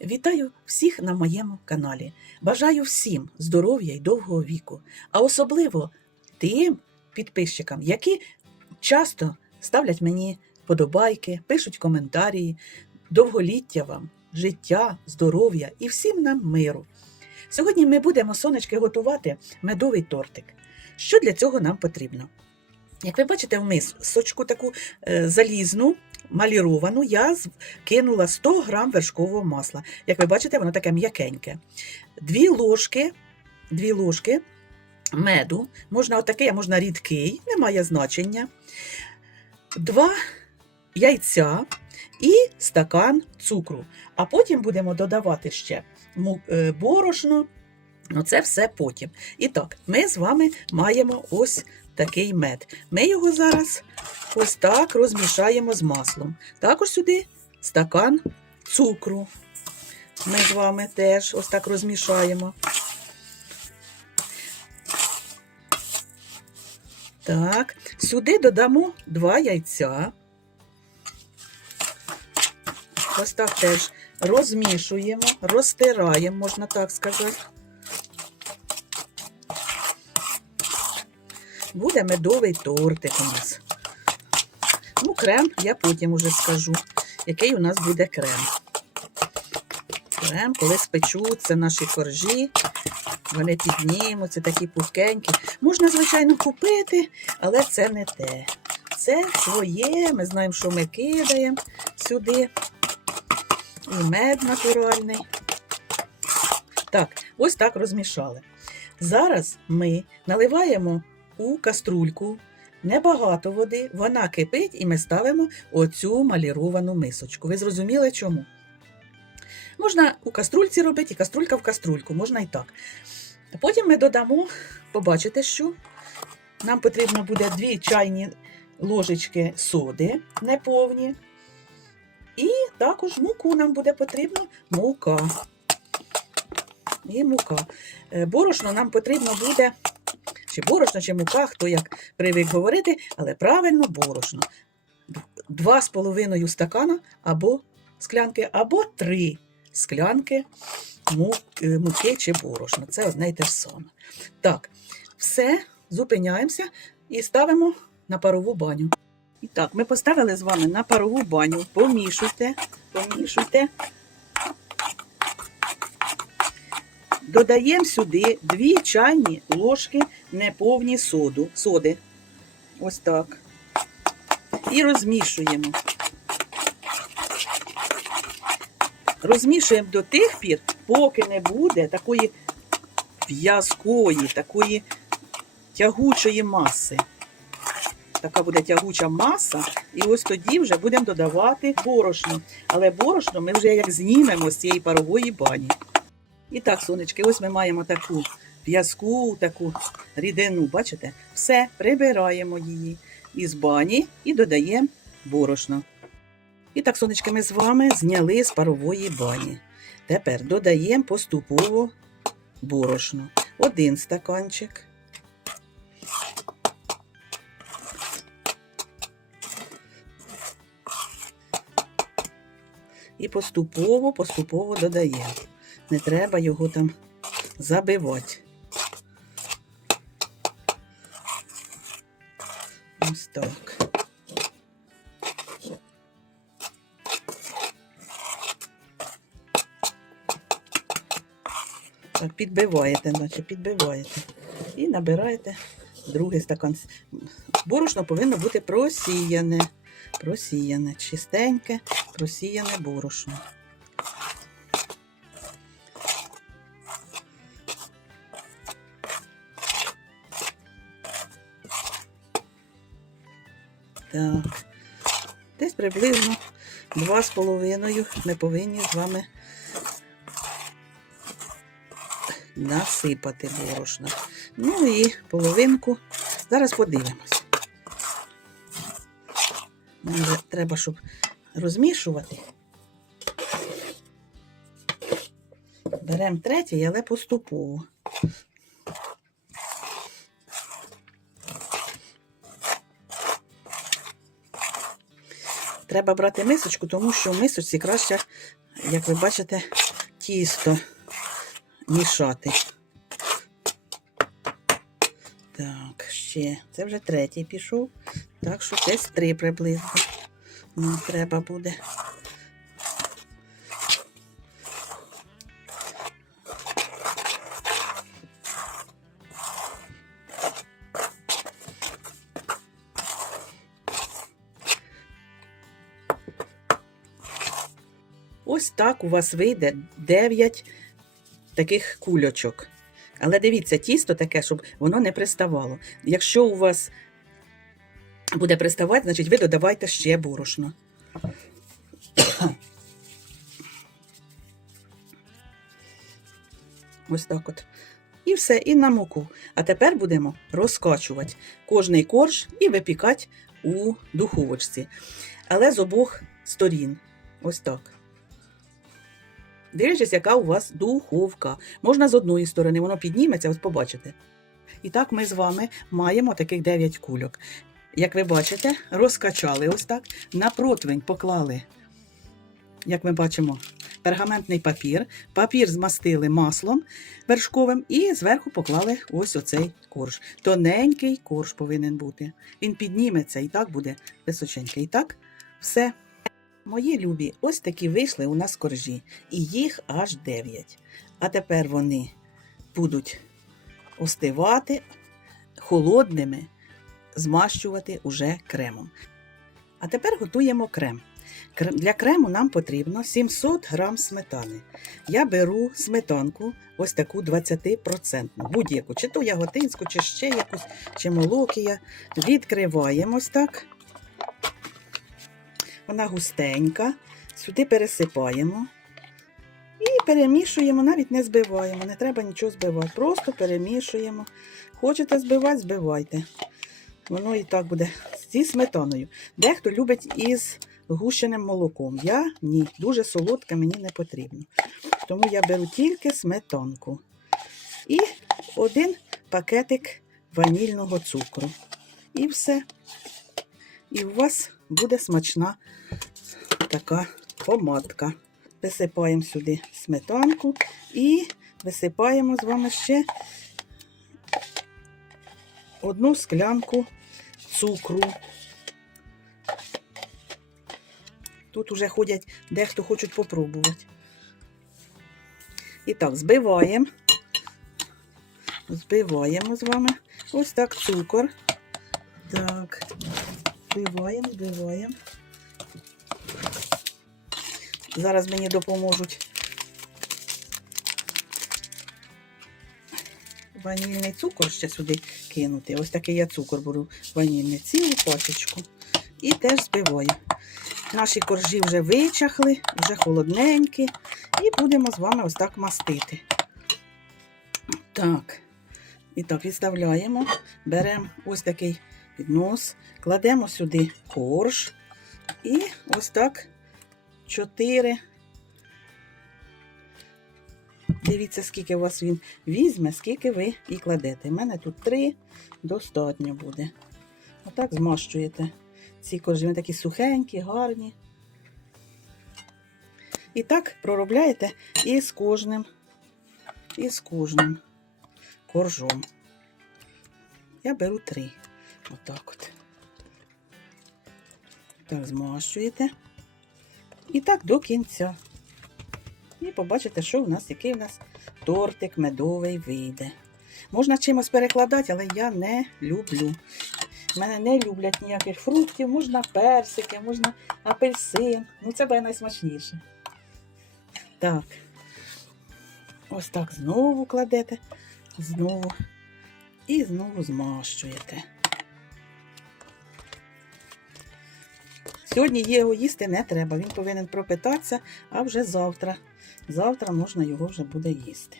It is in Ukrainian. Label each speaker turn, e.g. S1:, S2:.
S1: Вітаю всіх на моєму каналі. Бажаю всім здоров'я і довгого віку, а особливо тим підписчикам, які часто ставлять мені подобайки, пишуть коментарі, довголіття вам, життя, здоров'я і всім нам миру. Сьогодні ми будемо сонечки готувати медовий тортик. Що для цього нам потрібно? Як ви бачите, в мисочку таку е, залізну, маліровану, я кинула 100 грам вершкового масла. Як ви бачите, воно таке м'якеньке. Дві ложки, дві ложки меду, можна отакий, а можна рідкий, немає значення. Два яйця і стакан цукру. А потім будемо додавати ще е, борошно. Ну, це все потім. І так, ми з вами маємо ось такий мед. Ми його зараз ось так розмішаємо з маслом. Також сюди стакан цукру. Ми з вами теж ось так розмішаємо. Так, сюди додамо два яйця. Ось так теж розмішуємо, розтираємо, можна так сказати. Буде медовий тортик у нас. Ну, крем я потім уже скажу, який у нас буде крем. Крем, коли спечуться наші коржі, вони піднімуться, такі пухкенькі. Можна, звичайно, купити, але це не те. Це своє, ми знаємо, що ми кидаємо сюди. І мед натуральний. Так, ось так розмішали. Зараз ми наливаємо у каструльку небагато води, вона кипить, і ми ставимо оцю маліровану мисочку. Ви зрозуміли чому? Можна у каструльці робити, і каструлька в каструльку, можна і так. Потім ми додамо, побачите, що нам потрібно буде 2 чайні ложечки соди неповні. І також муку нам буде потрібно мука. І мука. Е, Борошно нам потрібно буде, чи борошно, чи мука, хто як привик говорити, але правильно борошно. Два з половиною стакана або склянки, або три склянки е, муки чи борошна. Це одне й те ж саме. Так, все, зупиняємося і ставимо на парову баню. І так, ми поставили з вами на парову баню. Помішуйте, помішуйте. Додаємо сюди 2 чайні ложки неповні соду, соди. Ось так. І розмішуємо. Розмішуємо до тих пір, поки не буде такої в'язкої, такої тягучої маси. Така буде тягуча маса, і ось тоді вже будемо додавати борошно. Але борошно ми вже як знімемо з цієї парової бані. І так, сонечки, ось ми маємо таку в'язку, таку рідину, бачите? Все, прибираємо її із бані і додаємо борошно. І так, сонечки, ми з вами зняли з парової бані. Тепер додаємо поступово борошно. Один стаканчик. І поступово, поступово додаємо. Не треба його там забивати. Ось так. Так, підбиваєте, наче підбиваєте. І набираєте другий стакан. Борошно повинно бути просіяне. Просіяне, чистеньке, просіяне борошно. Так. Десь приблизно два з половиною ми повинні з вами насипати борошна. Ну і половинку. Зараз подивимось. Може, треба, щоб розмішувати. Беремо третій, але поступово. Треба брати мисочку, тому що в мисочці краще, як ви бачите, тісто мішати. Так, ще. Це вже третій пішов. Так що десь три приблизно. Нам треба буде. Ось так у вас вийде 9 таких кульочок. Але дивіться, тісто таке, щоб воно не приставало. Якщо у вас буде приставати, значить ви додавайте ще борошно. Ось так от. І все, і на муку. А тепер будемо розкачувати кожний корж і випікати у духовочці. Але з обох сторін. Ось так. Дивлячись, яка у вас духовка. Можна з одної сторони, воно підніметься, ось побачите. І так ми з вами маємо таких 9 кульок. Як ви бачите, розкачали ось так, на противень поклали, як ми бачимо, пергаментний папір. Папір змастили маслом вершковим і зверху поклали ось оцей корж. Тоненький корж повинен бути. Він підніметься і так буде височенький. І так, все. Мої любі, ось такі вийшли у нас коржі, і їх аж 9. А тепер вони будуть остивати холодними, змащувати уже кремом. А тепер готуємо крем. Для крему нам потрібно 700 грам сметани. Я беру сметанку, ось таку 20%, будь-яку, чи то яготинську, чи ще якусь, чи молокія. Відкриваємо ось так. Вона густенька. Сюди пересипаємо і перемішуємо, навіть не збиваємо, не треба нічого збивати. Просто перемішуємо. Хочете збивати, збивайте. Воно і так буде зі сметаною. Дехто любить із гущеним молоком. Я ні, дуже солодке мені не потрібно. Тому я беру тільки сметанку. І один пакетик ванільного цукру. І все. І у вас буде смачна така помадка. Висипаємо сюди сметанку і висипаємо з вами ще одну склянку цукру. Тут уже ходять, дехто хочуть попробувати. І так, збиваємо. Збиваємо з вами. Ось так цукор. Так, збиваємо, збиваємо. Зараз мені допоможуть ванільний цукор ще сюди кинути. Ось такий я цукор беру ванільний, цілу пачечку. І теж збиваю. Наші коржі вже вичахли, вже холодненькі. І будемо з вами ось так мастити. Так. І так, відставляємо, беремо ось такий піднос, кладемо сюди корж. І ось так 4. Дивіться, скільки у вас він візьме, скільки ви і кладете. У мене тут 3 достатньо буде. Отак змащуєте. Ці коржі, вони такі сухенькі, гарні. І так проробляєте і з кожним, і з кожним коржом. Я беру три. Отак от. Так, змащуєте. І так до кінця. І побачите, що у нас, який у нас тортик медовий вийде. Можна чимось перекладати, але я не люблю. Мене не люблять ніяких фруктів, можна персики, можна апельсин. Ну, це буде найсмачніше. Так. Ось так знову кладете, знову і знову змащуєте. Сьогодні його їсти не треба, він повинен пропитатися, а вже завтра. Завтра можна його вже буде їсти.